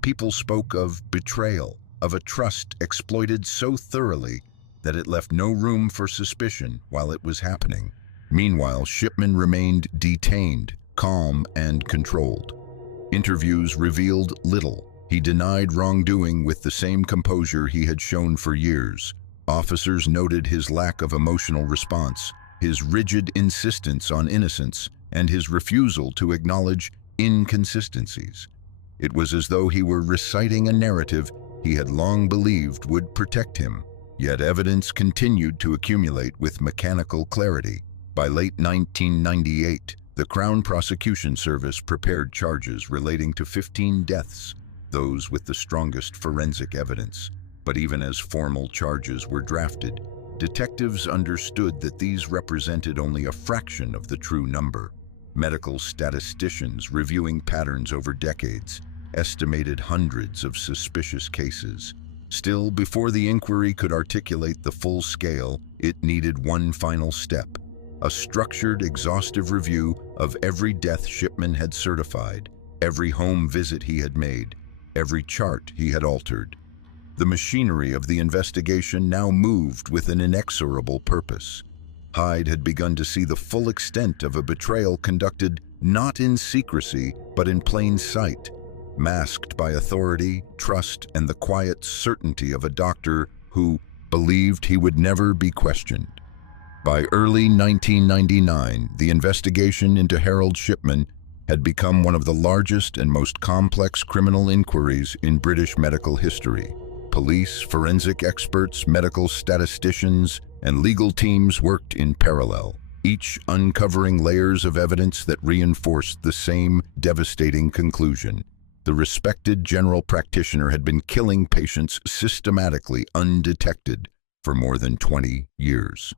People spoke of betrayal, of a trust exploited so thoroughly that it left no room for suspicion while it was happening. Meanwhile, Shipman remained detained, calm and controlled. Interviews revealed little. He denied wrongdoing with the same composure he had shown for years. Officers noted his lack of emotional response, his rigid insistence on innocence, and his refusal to acknowledge inconsistencies. It was as though he were reciting a narrative he had long believed would protect him. Yet evidence continued to accumulate with mechanical clarity. By late 1998, the Crown Prosecution Service prepared charges relating to 15 deaths, those with the strongest forensic evidence. But even as formal charges were drafted, detectives understood that these represented only a fraction of the true number. Medical statisticians, reviewing patterns over decades, estimated hundreds of suspicious cases. Still, before the inquiry could articulate the full scale, it needed one final step: a structured, exhaustive review of every death Shipman had certified, every home visit he had made, every chart he had altered. The machinery of the investigation now moved with an inexorable purpose. Hyde had begun to see the full extent of a betrayal conducted not in secrecy, but in plain sight, masked by authority, trust, and the quiet certainty of a doctor who believed he would never be questioned. By early 1999, the investigation into Harold Shipman had become one of the largest and most complex criminal inquiries in British medical history. Police, forensic experts, medical statisticians, and legal teams worked in parallel, each uncovering layers of evidence that reinforced the same devastating conclusion. The respected general practitioner had been killing patients systematically undetected for more than 20 years.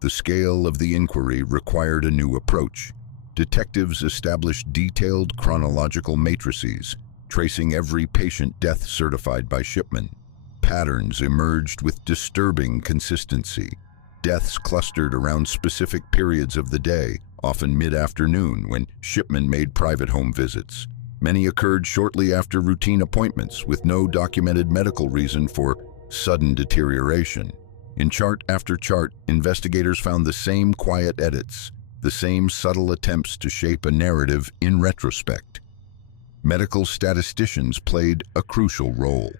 The scale of the inquiry required a new approach. Detectives established detailed chronological matrices, tracing every patient death certified by Shipman. Patterns emerged with disturbing consistency. Deaths clustered around specific periods of the day, often mid-afternoon when Shipman made private home visits. Many occurred shortly after routine appointments with no documented medical reason for sudden deterioration. In chart after chart, investigators found the same quiet edits, the same subtle attempts to shape a narrative in retrospect. Medical statisticians played a crucial role.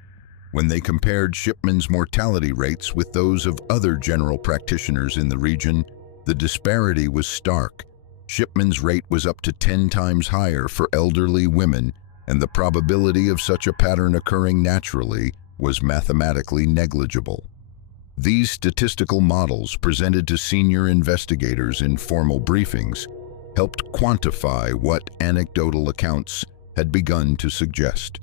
When they compared Shipman's mortality rates with those of other general practitioners in the region, the disparity was stark. Shipman's rate was up to 10 times higher for elderly women, and the probability of such a pattern occurring naturally was mathematically negligible. These statistical models, presented to senior investigators in formal briefings, helped quantify what anecdotal accounts had begun to suggest.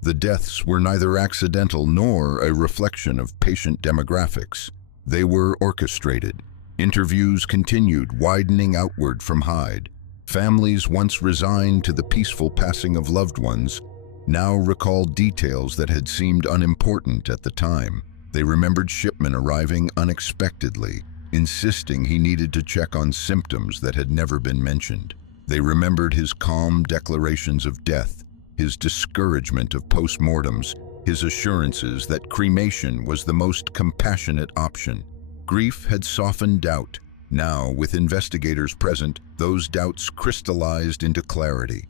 The deaths were neither accidental nor a reflection of patient demographics. They were orchestrated. Interviews continued, widening outward from Hyde. Families once resigned to the peaceful passing of loved ones now recalled details that had seemed unimportant at the time. They remembered Shipman arriving unexpectedly, insisting he needed to check on symptoms that had never been mentioned. They remembered his calm declarations of death, his discouragement of postmortems, his assurances that cremation was the most compassionate option. Grief had softened doubt. Now, with investigators present, those doubts crystallized into clarity.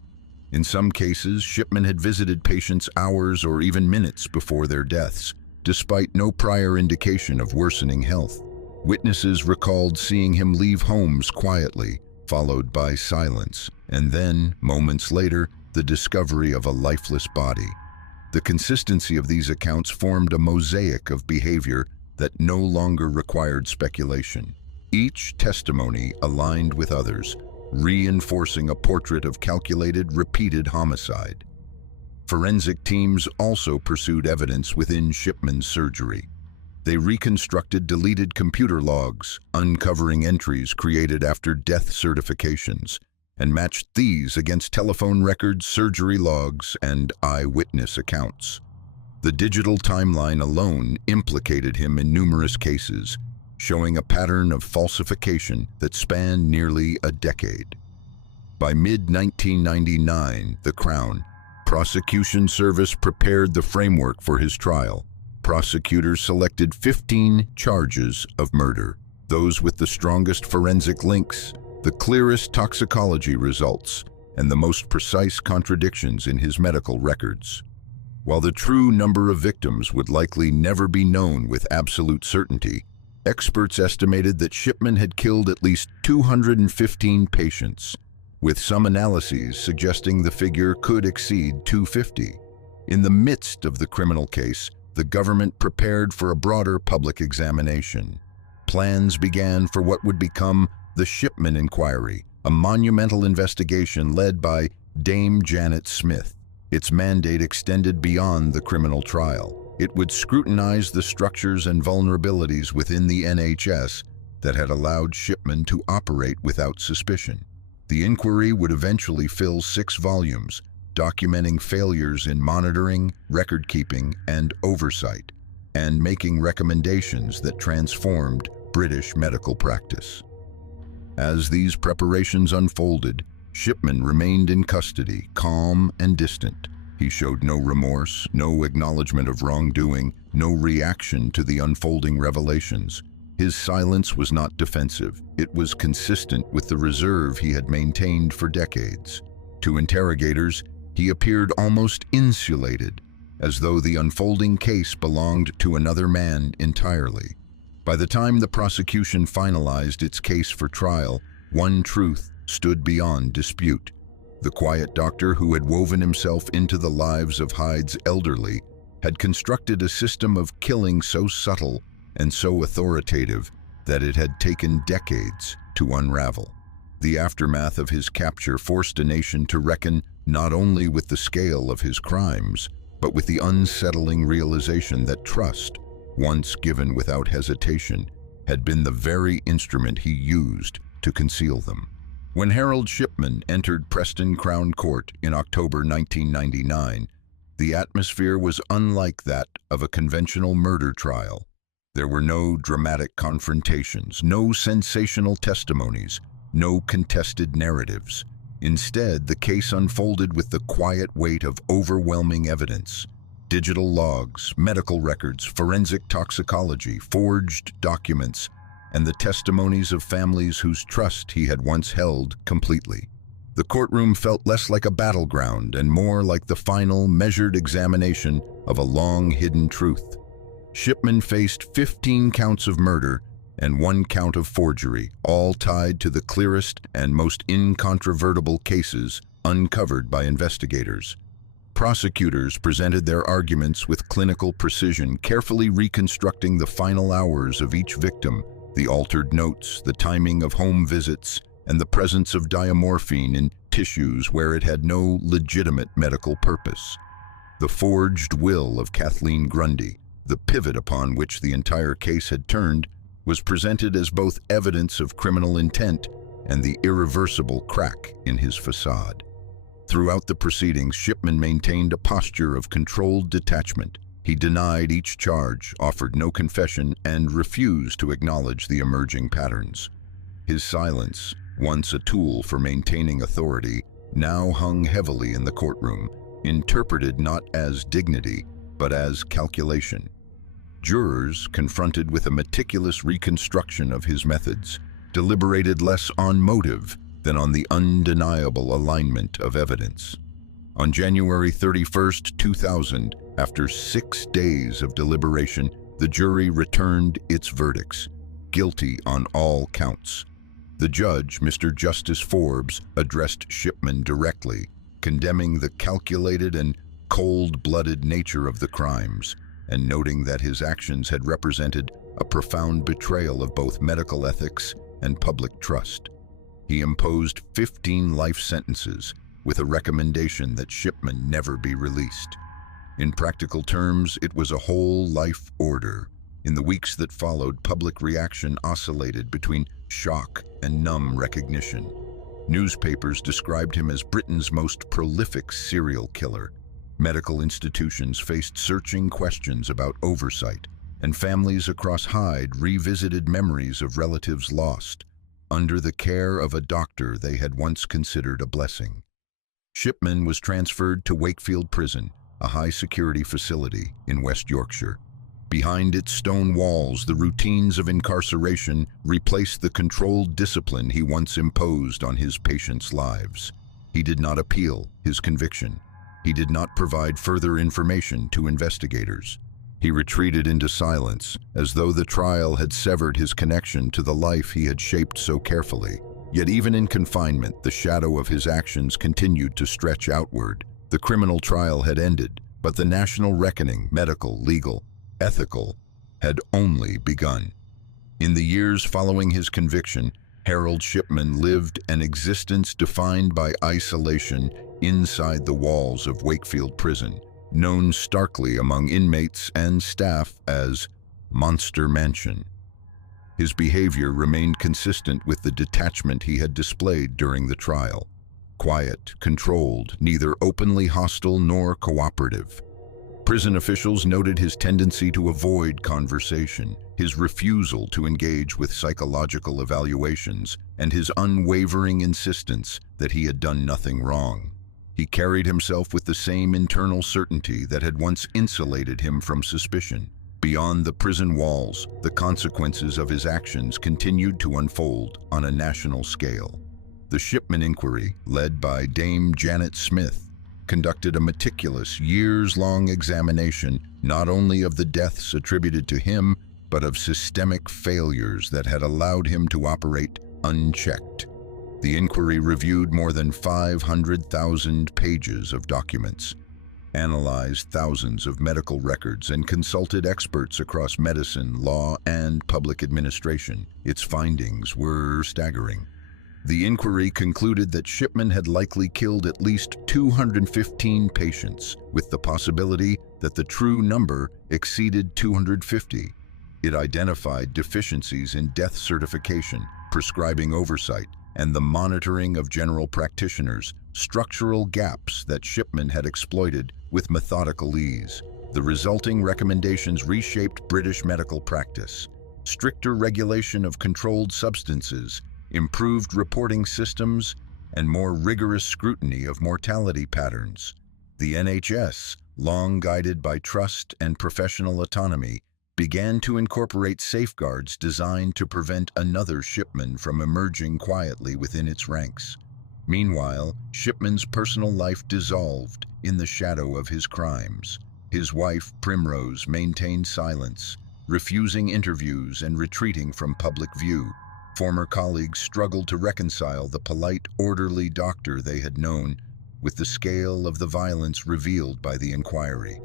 In some cases, Shipman had visited patients hours or even minutes before their deaths, despite no prior indication of worsening health. Witnesses recalled seeing him leave homes quietly, followed by silence, and then, moments later, the discovery of a lifeless body. The consistency of these accounts formed a mosaic of behavior that no longer required speculation. Each testimony aligned with others, reinforcing a portrait of calculated, repeated homicide. Forensic teams also pursued evidence within Shipman's surgery. They reconstructed deleted computer logs, uncovering entries created after death certifications, and matched these against telephone records, surgery logs, and eyewitness accounts. The digital timeline alone implicated him in numerous cases, showing a pattern of falsification that spanned nearly a decade. By mid-1999, the Crown Prosecution Service prepared the framework for his trial. Prosecutors selected 15 charges of murder, those with the strongest forensic links, the clearest toxicology results, and the most precise contradictions in his medical records. While the true number of victims would likely never be known with absolute certainty, experts estimated that Shipman had killed at least 215 patients, with some analyses suggesting the figure could exceed 250. In the midst of the criminal case, the government prepared for a broader public examination. Plans began for what would become the Shipman Inquiry, a monumental investigation led by Dame Janet Smith. Its mandate extended beyond the criminal trial. It would scrutinize the structures and vulnerabilities within the NHS that had allowed Shipman to operate without suspicion. The inquiry would eventually fill 6 volumes, documenting failures in monitoring, record-keeping, and oversight, and making recommendations that transformed British medical practice. As these preparations unfolded, Shipman remained in custody, calm and distant. He showed no remorse, no acknowledgement of wrongdoing, no reaction to the unfolding revelations. His silence was not defensive. It was consistent with the reserve he had maintained for decades. To interrogators, he appeared almost insulated, as though the unfolding case belonged to another man entirely. By the time the prosecution finalized its case for trial, one truth stood beyond dispute. The quiet doctor who had woven himself into the lives of Hyde's elderly had constructed a system of killing so subtle and so authoritative that it had taken decades to unravel. The aftermath of his capture forced a nation to reckon not only with the scale of his crimes, but with the unsettling realization that trust, once given without hesitation, had been the very instrument he used to conceal them. When Harold Shipman entered Preston Crown Court in October 1999, the atmosphere was unlike that of a conventional murder trial. There were no dramatic confrontations, no sensational testimonies, no contested narratives. Instead, the case unfolded with the quiet weight of overwhelming evidence. Digital logs, medical records, forensic toxicology, forged documents, and the testimonies of families whose trust he had once held completely. The courtroom felt less like a battleground and more like the final, measured examination of a long-hidden truth. Shipman faced 15 counts of murder and 1 count of forgery, all tied to the clearest and most incontrovertible cases uncovered by investigators. Prosecutors presented their arguments with clinical precision, carefully reconstructing the final hours of each victim, the altered notes, the timing of home visits, and the presence of diamorphine in tissues where it had no legitimate medical purpose. The forged will of Kathleen Grundy, the pivot upon which the entire case had turned, was presented as both evidence of criminal intent and the irreversible crack in his facade. Throughout the proceedings, Shipman maintained a posture of controlled detachment. He denied each charge, offered no confession, and refused to acknowledge the emerging patterns. His silence, once a tool for maintaining authority, now hung heavily in the courtroom, interpreted not as dignity, but as calculation. Jurors, confronted with a meticulous reconstruction of his methods, deliberated less on motive than on the undeniable alignment of evidence. On January 31, 2000, after 6 days of deliberation, the jury returned its verdicts, guilty on all counts. The judge, Mr. Justice Forbes, addressed Shipman directly, condemning the calculated and cold-blooded nature of the crimes, and noting that his actions had represented a profound betrayal of both medical ethics and public trust. He imposed 15 life sentences, with a recommendation that Shipman never be released. In practical terms, it was a whole life order. In the weeks that followed, public reaction oscillated between shock and numb recognition. Newspapers described him as Britain's most prolific serial killer. Medical institutions faced searching questions about oversight, and families across Hyde revisited memories of relatives lost under the care of a doctor they had once considered a blessing. Shipman was transferred to Wakefield Prison, a high-security facility in West Yorkshire. Behind its stone walls, the routines of incarceration replaced the controlled discipline he once imposed on his patients' lives. He did not appeal his conviction. He did not provide further information to investigators. He retreated into silence, as though the trial had severed his connection to the life he had shaped so carefully. Yet even in confinement, the shadow of his actions continued to stretch outward. The criminal trial had ended, but the national reckoning, medical, legal, ethical, had only begun. In the years following his conviction, Harold Shipman lived an existence defined by isolation inside the walls of Wakefield Prison, known starkly among inmates and staff as Monster Mansion. His behavior remained consistent with the detachment he had displayed during the trial. Quiet, controlled, neither openly hostile nor cooperative. Prison officials noted his tendency to avoid conversation, his refusal to engage with psychological evaluations, and his unwavering insistence that he had done nothing wrong. He carried himself with the same internal certainty that had once insulated him from suspicion. Beyond the prison walls, the consequences of his actions continued to unfold on a national scale. The Shipman inquiry, led by Dame Janet Smith, conducted a meticulous, years-long examination not only of the deaths attributed to him, but of systemic failures that had allowed him to operate unchecked. The inquiry reviewed more than 500,000 pages of documents, analyzed thousands of medical records, and consulted experts across medicine, law, and public administration. Its findings were staggering. The inquiry concluded that Shipman had likely killed at least 215 patients, with the possibility that the true number exceeded 250. It identified deficiencies in death certification, prescribing oversight, and the monitoring of general practitioners, structural gaps that Shipman had exploited with methodical ease. The resulting recommendations reshaped British medical practice. Stricter regulation of controlled substances, improved reporting systems, and more rigorous scrutiny of mortality patterns. The NHS, long guided by trust and professional autonomy, began to incorporate safeguards designed to prevent another Shipman from emerging quietly within its ranks. Meanwhile, Shipman's personal life dissolved in the shadow of his crimes. His wife, Primrose, maintained silence, refusing interviews and retreating from public view. Former colleagues struggled to reconcile the polite, orderly doctor they had known with the scale of the violence revealed by the inquiry.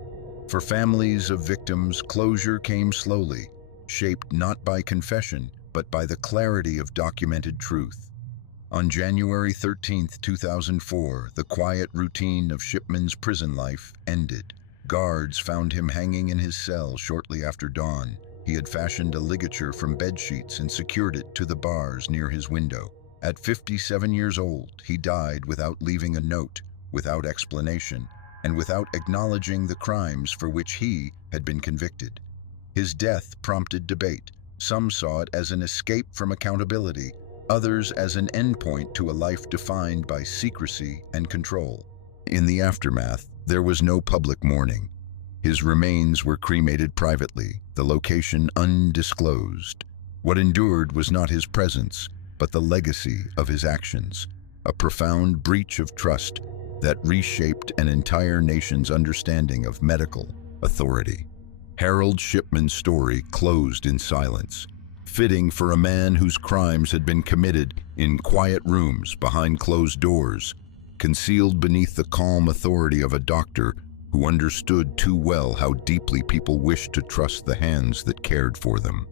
For families of victims, closure came slowly, shaped not by confession, but by the clarity of documented truth. On January 13, 2004, the quiet routine of Shipman's prison life ended. Guards found him hanging in his cell shortly after dawn. He had fashioned a ligature from bedsheets and secured it to the bars near his window. At 57 years old, he died without leaving a note, without explanation, and without acknowledging the crimes for which he had been convicted. His death prompted debate. Some saw it as an escape from accountability, others as an endpoint to a life defined by secrecy and control. In the aftermath, there was no public mourning. His remains were cremated privately, the location undisclosed. What endured was not his presence, but the legacy of his actions, a profound breach of trust that reshaped an entire nation's understanding of medical authority. Harold Shipman's story closed in silence, fitting for a man whose crimes had been committed in quiet rooms behind closed doors, concealed beneath the calm authority of a doctor who understood too well how deeply people wished to trust the hands that cared for them.